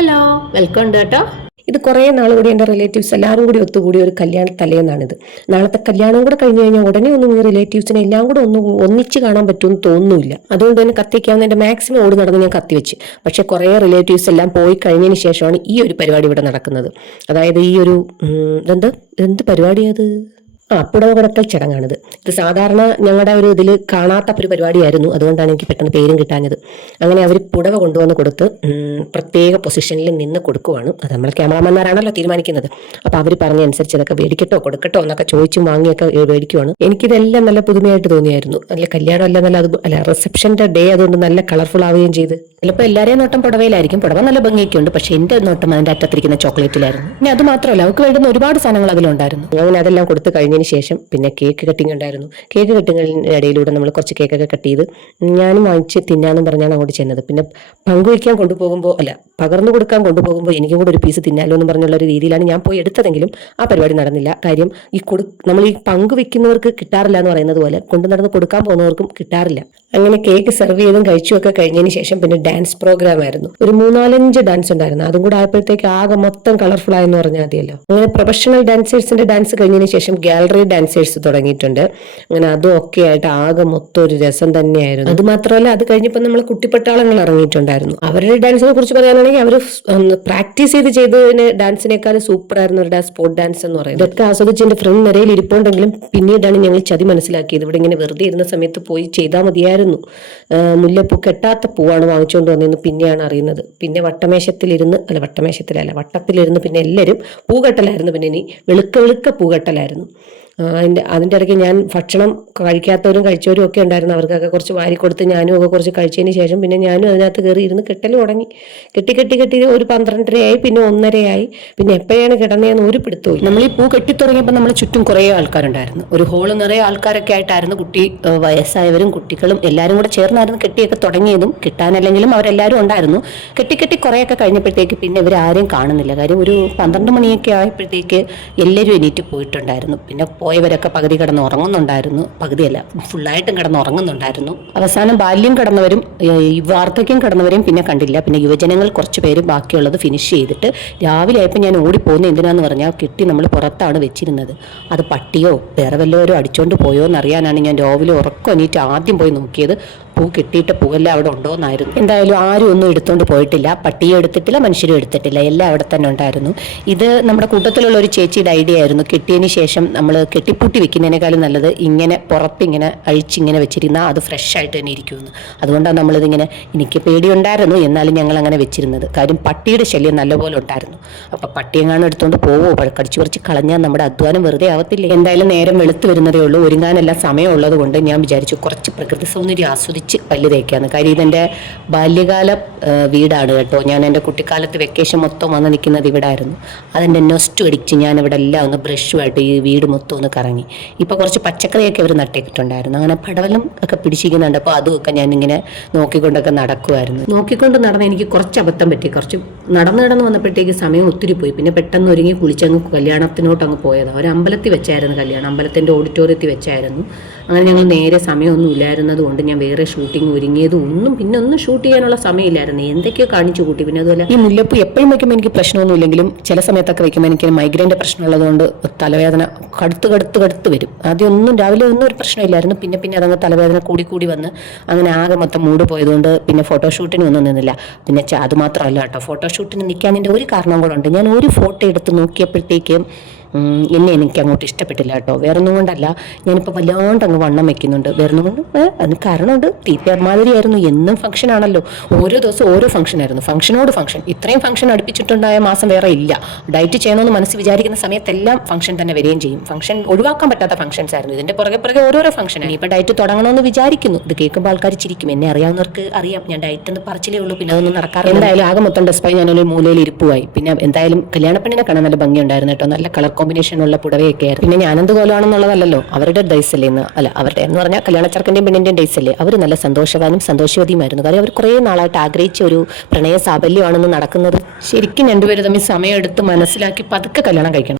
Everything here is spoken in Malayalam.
ഹലോ, വെൽക്കം ഉണ്ട് കേട്ടോ. ഇത് കുറേ നാൾ കൂടി എൻ്റെ റിലേറ്റീവ്സ് എല്ലാവരും കൂടി ഒത്തുകൂടി ഒരു കല്യാണ തലേന്നാണിത്. നാളത്തെ കല്യാണം കൂടെ കഴിഞ്ഞ് കഴിഞ്ഞാൽ ഉടനെ ഒന്നും ഈ റിലേറ്റീവ്സിനെ എല്ലാം കൂടെ ഒന്നിച്ച് കാണാൻ പറ്റുമെന്ന് തോന്നുന്നില്ല. അതുകൊണ്ട് തന്നെ കത്തിക്കാവുന്ന എൻ്റെ മാക്സിമം ഓടി നടന്ന് ഞാൻ കത്തിവെച്ച്. പക്ഷേ കുറേ റിലേറ്റീവ്സ് എല്ലാം പോയി കഴിഞ്ഞതിന് ശേഷമാണ് ഈ ഒരു പരിപാടി ഇവിടെ നടക്കുന്നത്. അതായത് ഈ ഒരു എന്ത് പരിപാടിയത്? പുടവ കൊടുക്കൽ ചടങ്ങാണിത്. ഇത് സാധാരണ ഞങ്ങളുടെ ഒരു ഇതിൽ കാണാത്ത ഒരു പരിപാടിയായിരുന്നു. അതുകൊണ്ടാണ് എനിക്ക് പെട്ടെന്ന് പേരും കിട്ടാഞ്ഞത്. അങ്ങനെ അവർ പുടവ കൊണ്ടുവന്ന് കൊടുത്ത് പ്രത്യേക പൊസിഷനിൽ നിന്ന് കൊടുക്കുവാണ്. അത് നമ്മൾ ക്യാമറാമാന്മാരാണല്ലോ തീരുമാനിക്കുന്നത്. അപ്പോൾ അവർ പറഞ്ഞനുസരിച്ച് അതൊക്കെ മേടിക്കട്ടോ കൊടുക്കട്ടോ എന്നൊക്കെ ചോദിച്ചും വാങ്ങിയൊക്കെ മേടിക്കുവാണ്. എനിക്കിതെല്ലാം നല്ല പുതുമയായിട്ട് തോന്നിയായിരുന്നു. നല്ല കല്യാണം അല്ല, നല്ല റിസപ്ഷൻ്റെ ഡേ അതുകൊണ്ട് നല്ല കളർഫുൾ ആവുകയും ചെയ്ത്. ചിലപ്പോൾ എല്ലാവരെയും നോട്ടം പുടവയിലായിരിക്കും. പുടവ നല്ല ഭംഗിയൊക്കെ ഉണ്ട്. പക്ഷേ എൻ്റെ നോട്ടം അതിൻ്റെ അറ്റത്തിരിക്കുന്ന ചോക്ലേറ്റിലായിരുന്നു. പിന്നെ അത് മാത്രമല്ല, അവർക്ക് വേണ്ടുന്ന ഒരുപാട് സാധനങ്ങൾ അതിലുണ്ടായിരുന്നു. അങ്ങനെ അതെല്ലാം കൊടുത്ത് കഴിഞ്ഞതിന് ശേഷം പിന്നെ കേക്ക് കട്ടിങ് ഉണ്ടായിരുന്നു. കേക്ക് കട്ടിങ്ങിൻ്റെ ഇടയിലൂടെ നമ്മൾ കുറച്ച് കേക്കൊക്കെ കട്ട് ചെയ്ത് ഞാനും വാങ്ങിച്ച് തിന്നാന്നും പറഞ്ഞാണ് അങ്ങോട്ട് ചെന്നത്. പിന്നെ പങ്കുവയ്ക്കാൻ കൊണ്ടുപോകുമ്പോൾ പകർന്നു കൊടുക്കാൻ കൊണ്ടുപോകുമ്പോൾ എനിക്കും കൂടെ ഒരു പീസ് തിന്നാലോ എന്ന് പറഞ്ഞുള്ള ഒരു രീതിയിലാണ് ഞാൻ പോയി എടുത്തതെങ്കിലും ആ പരിപാടി നടന്നില്ല. കാര്യം നമ്മൾ ഈ പങ്കുവെക്കുന്നവർക്ക് കിട്ടാറില്ല എന്ന് പറയുന്നത് പോലെ കൊണ്ടു നടന്ന് കൊടുക്കാൻ പോകുന്നവർക്കും കിട്ടാറില്ല. അങ്ങനെ കേക്ക് സെർവ് ചെയ്തും കഴിച്ചുമൊക്കെ കഴിഞ്ഞതിന് ശേഷം പിന്നെ ഡാൻസ് പ്രോഗ്രാം ആയിരുന്നു. ഒരു 3-4 ഡാൻസ് ഉണ്ടായിരുന്നു. അതും കൂടെ ആയപ്പോഴത്തേക്ക് ആകെ മൊത്തം കളർഫുൾ ആയെന്ന് പറഞ്ഞാൽ മതിയല്ലോ. അങ്ങനെ പ്രൊഫഷണൽ ഡാൻസേഴ്സിന്റെ ഡാൻസ് കഴിഞ്ഞതിന് ശേഷം ഗാലറി ഡാൻസേഴ്സ് തുടങ്ങിയിട്ടുണ്ട്. അങ്ങനെ അതും ഒക്കെ ആയിട്ട് ആകെ മൊത്തം ഒരു രസം തന്നെയായിരുന്നു. അത് മാത്രമല്ല, അത് കഴിഞ്ഞപ്പോൾ നമ്മൾ കുട്ടിപ്പട്ടാളങ്ങൾ ഇറങ്ങിയിട്ടുണ്ടായിരുന്നു. അവരുടെ ഡാൻസിനെ കുറിച്ച് പറയാനാണെങ്കിൽ അവർ പ്രാക്ടീസ് ചെയ്തതിന് ഡാൻസിനേക്കാൾ സൂപ്പർ ആയിരുന്നു അവരുടെ സ്പോർട്ട് ഡാൻസ് എന്ന് പറയുന്നത്. ഇതൊക്കെ ആസ്വദിച്ച് എന്റെ ഫ്രണ്ട് നിരയിൽ ഇരിപ്പുണ്ടെങ്കിലും പിന്നീടാണ് ഞങ്ങൾ ചതി മനസ്സിലാക്കിയത്. ഇവിടെ ഇങ്ങനെ വെറുതെ ഇരുന്ന സമയത്ത് പോയി ചെയ്താൽ മതിയായിരുന്നു. മുല്ലപ്പൂ കെട്ടാത്ത പൂവാണ് വാങ്ങിച്ചുകൊണ്ട് വന്നതെന്ന് പിന്നെയാണ് അറിയുന്നത്. പിന്നെ വട്ടത്തിലിരുന്ന് പിന്നെ എല്ലാവരും പൂകെട്ടലായിരുന്നു. പിന്നെ ഇനി വെളുക്ക പൂകെട്ടലായിരുന്നു. അതിൻ്റെ ഇടയ്ക്ക് ഞാൻ ഭക്ഷണം കഴിക്കാത്തവരും കഴിച്ചവരും ഒക്കെ ഉണ്ടായിരുന്നു. അവർക്കൊക്കെ കുറച്ച് വാരി കൊടുത്ത് ഞാനും ഒക്കെ കുറച്ച് കഴിച്ചതിന് ശേഷം പിന്നെ ഞാനും അതിനകത്ത് കയറി ഇരുന്ന് കെട്ടൽ തുടങ്ങി. കെട്ടി ഒരു 12:30 പിന്നെ 1:30 പിന്നെ എപ്പോഴാണ് കിടന്നതെന്ന് ഒരു പിടുത്തവും. നമ്മൾ ഈ പൂ കെട്ടിത്തുടങ്ങിയപ്പോൾ നമ്മൾ ചുറ്റും കുറേ ആൾക്കാരുണ്ടായിരുന്നു. ഒരു ഹോള് നിറയെ ആൾക്കാരൊക്കെ ആയിട്ടായിരുന്നു. വയസ്സായവരും കുട്ടികളും എല്ലാവരും കൂടെ ചേർന്നായിരുന്നു കെട്ടിയൊക്കെ തുടങ്ങിയതും. കിട്ടാനല്ലെങ്കിലും അവരെല്ലാവരും ഉണ്ടായിരുന്നു. കെട്ടി കുറേയൊക്കെ കഴിഞ്ഞപ്പോഴത്തേക്ക് പിന്നെ ഇവരാരെയും കാണുന്നില്ല. കാര്യം ഒരു 12 മണിയൊക്കെ ആയപ്പോഴത്തേക്ക് എല്ലാവരും എണീറ്റ് പോയിട്ടുണ്ടായിരുന്നു. പിന്നെ പോയവരൊക്കെ പകുതി കിടന്ന് ഉറങ്ങുന്നുണ്ടായിരുന്നു. പകുതിയല്ല, ഫുള്ളായിട്ടും കിടന്ന് ഉറങ്ങുന്നുണ്ടായിരുന്നു. അവസാനം ബാല്യം കിടന്നവരും വാർദ്ധക്യം കിടന്നവരെയും പിന്നെ കണ്ടില്ല. പിന്നെ യുവജനങ്ങൾ കുറച്ച് പേര് ബാക്കിയുള്ളത് ഫിനിഷ് ചെയ്തിട്ട് രാവിലെ ആയപ്പോൾ ഞാൻ ഓടിപ്പോകുന്നത് എന്തിനാന്ന് പറഞ്ഞാൽ കെട്ടി നമ്മൾ പുറത്താണ് വെച്ചിരുന്നത്. അത് പട്ടിയോ വേറെ വല്ലവരോ അടിച്ചോണ്ട് പോയോ എന്നറിയാനാണ് ഞാൻ രാവിലെ ഉറക്കം എണീറ്റ് ആദ്യം പോയി നോക്കിയത്. പൂ കിട്ടിയിട്ട് പൂവെല്ലാം അവിടെ ഉണ്ടോ എന്നായിരുന്നു. എന്തായാലും ആരും ഒന്നും എടുത്തോണ്ട് പോയിട്ടില്ല. പട്ടിയും എടുത്തിട്ടില്ല, മനുഷ്യരും എടുത്തിട്ടില്ല. എല്ലാം അവിടെ തന്നെ ഉണ്ടായിരുന്നു. ഇത് നമ്മുടെ കൂട്ടത്തിലുള്ള ഒരു ചേച്ചിയുടെ ഐഡിയ ആയിരുന്നു. കിട്ടിയതിന് ശേഷം നമ്മൾ കെട്ടിപ്പൂട്ടി വെക്കുന്നതിനേക്കാളും നല്ലത് ഇങ്ങനെ പുറത്തിങ്ങനെ അഴിച്ചിങ്ങനെ വെച്ചിരുന്നാൽ അത് ഫ്രഷ് ആയിട്ട് തന്നെ ഇരിക്കുമെന്ന്. അതുകൊണ്ടാണ് നമ്മളിതിങ്ങനെ, എനിക്ക് പേടിയുണ്ടായിരുന്നു എന്നാലും ഞങ്ങൾ അങ്ങനെ വെച്ചിരുന്നത്. കാര്യം പട്ടിയുടെ ശല്യം നല്ലപോലെ ഉണ്ടായിരുന്നു. അപ്പോൾ പട്ടിയെങ്ങാനും എടുത്തുകൊണ്ട് പോവോ, കടിച്ചു പറിച്ച് കളഞ്ഞാൽ നമ്മുടെ അധ്വാനം വെറുതെ ആവത്തില്ലേ. എന്തായാലും നേരം വെളുത്ത് വരുന്നതേ ഉള്ളൂ. ഒരുങ്ങാനെല്ലാം സമയമുള്ളത് കൊണ്ട് ഞാൻ വിചാരിച്ചു കുറച്ച് പ്രകൃതി സൗന്ദര്യം ആസ്വദിച്ച് പല്ല് തേക്കാന്ന്. കാര്യം ഇതെൻ്റെ ബാല്യകാല വീടാണ് കേട്ടോ. ഞാൻ എൻ്റെ കുട്ടിക്കാലത്ത് വെക്കേഷൻ മൊത്തം വന്ന് നിൽക്കുന്നത് ഇവിടെ ആയിരുന്നു. അതെൻ്റെ നൊസ്റ്റ് അടിച്ച് ഞാൻ ഇവിടെ എല്ലാം ഒന്ന് ബ്രഷുമായിട്ട് ഈ വീട് മൊത്തം ഒന്ന് കറങ്ങി. ഇപ്പോൾ കുറച്ച് പച്ചക്കറിയൊക്കെ അവർ നട്ടിട്ടുണ്ടായിരുന്നു. അങ്ങനെ പടവലം ഒക്കെ പിടിച്ചിരിക്കുന്നുണ്ട്. അപ്പോൾ അതുമൊക്കെ ഞാനിങ്ങനെ നോക്കിക്കൊണ്ടൊക്കെ നടക്കുമായിരുന്നു. നോക്കിക്കൊണ്ട് നടന്ന് എനിക്ക് കുറച്ച് അബദ്ധം പറ്റി. കുറച്ച് നടന്ന് വന്നപ്പോഴത്തേക്ക് സമയം ഒത്തിരി പോയി. പിന്നെ പെട്ടെന്ന് ഒരുങ്ങി കുളിച്ചങ്ങ് കല്യാണത്തിനോട്ട് അങ്ങ് പോയതാണ്. ഒരു അമ്പലത്തിൽ വെച്ചായിരുന്നു കല്യാണം. അമ്പലത്തിൻ്റെ ഓഡിറ്റോറിയത്തിൽ വെച്ചായിരുന്നു. അങ്ങനെ ഞങ്ങൾ നേരെ സമയമൊന്നും ഇല്ലായിരുന്നത് കൊണ്ട് ഞാൻ വേറെ ഷൂട്ടിങ് ഒരുങ്ങിയതും പിന്നെ ഒന്നും ഷൂട്ട് ചെയ്യാനുള്ള സമയമില്ലായിരുന്നു. എന്തൊക്കെയോ കാണിച്ചു കൂട്ടി. പിന്നെ അതുപോലെ ഈ മുല്ലപ്പൂ എപ്പോഴും വയ്ക്കുമ്പോൾ എനിക്ക് പ്രശ്നമൊന്നും ഇല്ലെങ്കിലും ചില സമയത്തൊക്കെ വയ്ക്കുമ്പോൾ എനിക്ക് മൈഗ്രെയിൻ്റെ പ്രശ്നമുള്ളതുകൊണ്ട് തലവേദന കടുത്ത് വരും. ആദ്യം ഒന്നും രാവിലെ ഒന്നും ഒരു പ്രശ്നമില്ലായിരുന്നു. പിന്നെ അതങ്ങ് തലവേദന കൂടി വന്ന് അങ്ങനെ ആകെ മൊത്തം മൂഡ് പോയതുകൊണ്ട് പിന്നെ ഫോട്ടോഷൂട്ടിന് ഒന്നും നിന്നില്ല. പിന്നെ അത് മാത്രമല്ല കേട്ടോ, ഫോട്ടോഷൂട്ടിന് നിൽക്കാനിൻ്റെ ഒരു കാരണം കൂടെ ഉണ്ട്. ഞാൻ ഒരു ഫോട്ടോ എടുത്ത് നോക്കിയപ്പോഴത്തേക്കും എനിക്ക് അങ്ങോട്ട് ഇഷ്ടപ്പെട്ടില്ല കേട്ടോ. വേറൊന്നും കൊണ്ടല്ല, ഞാനിപ്പോൾ വല്ലാണ്ട് അങ്ങ് വണ്ണം വെക്കുന്നുണ്ട്. വേറൊന്നും കൊണ്ട് അതിന് കാരണമുണ്ട്. മാതിരിയായിരുന്നു. എന്നും ഫംഗ്ഷൻ ആണല്ലോ, ഓരോ ദിവസം ഓരോ ഫംഗ്ഷൻ ആയിരുന്നു. ഫംഗ്ഷനോട് ഫംഗ്ഷൻ. ഇത്രയും ഫംഗ്ഷൻ അടുപ്പിച്ചിട്ടുണ്ടായ മാസം വേറെ ഇല്ല. ഡയറ്റ് ചെയ്യണമെന്ന് മനസ്സ് വിചാരിക്കുന്ന സമയത്തെല്ലാം ഫംഗ്ഷൻ തന്നെ വരികയും ചെയ്യും. ഫംഗ്ഷൻ ഒഴിവാക്കാൻ പറ്റാത്ത ഫംഗ്ഷൻസ് ആയിരുന്നു. ഇതിന്റെ പുറകെ ഓരോരോ ഫംഗ്ഷനാണ്. ഇപ്പോൾ ഡയറ്റ് തുടങ്ങണമെന്ന് വിചാരിക്കുന്നു. ഇത് കേൾക്കുമ്പോൾ ആൾക്കാർ ചിരിക്കും. എന്നെ അറിയാവുന്നവർക്ക് അറിയാം ഞാൻ ഡയറ്റ് എന്ന് പറച്ചിലേ ഉള്ളൂ. പിന്നെ അതൊന്നും നടക്കാറില്ല. എന്തായാലും ആകെ മൊത്തം ഡെസ്പായി ഞാനൊരു മൂലയിൽ ഇരിപ്പുമായി. പിന്നെ എന്തായാലും കല്യാണപ്പെണ്ണിനെ കാണാൻ നല്ല ഭംഗിയുണ്ടായിരുന്നു കേട്ടോ. നല്ല കളർ കോമ്പിനേഷനുള്ള പുടവയൊക്കെ ആയിരുന്നു. പിന്നെ ഞാനെന്ത് കോലമാണെന്നുള്ളതല്ലോ, അവരുടെ ഡേയ്സ് അല്ലേ ഇന്ന്. അവരുടെ എന്ന് പറഞ്ഞാൽ കല്യാണച്ചർക്കൻ്റെയും പെണ്ണിൻ്റെയും ഡേയ്സ് അല്ലേ. അവർ നല്ല സന്തോഷവാനും സന്തോഷവതിയുമായിരുന്നു. കാര്യം അവർ കുറേ നാളായിട്ട് ആഗ്രഹിച്ച ഒരു പ്രണയ സാഫല്യമാണെന്ന് നടക്കുന്നത്. ശരിക്കും രണ്ടുപേരും തമ്മിൽ സമയമെടുത്ത് മനസ്സിലാക്കി പതുക്കെ കല്യാണം കഴിക്കണം.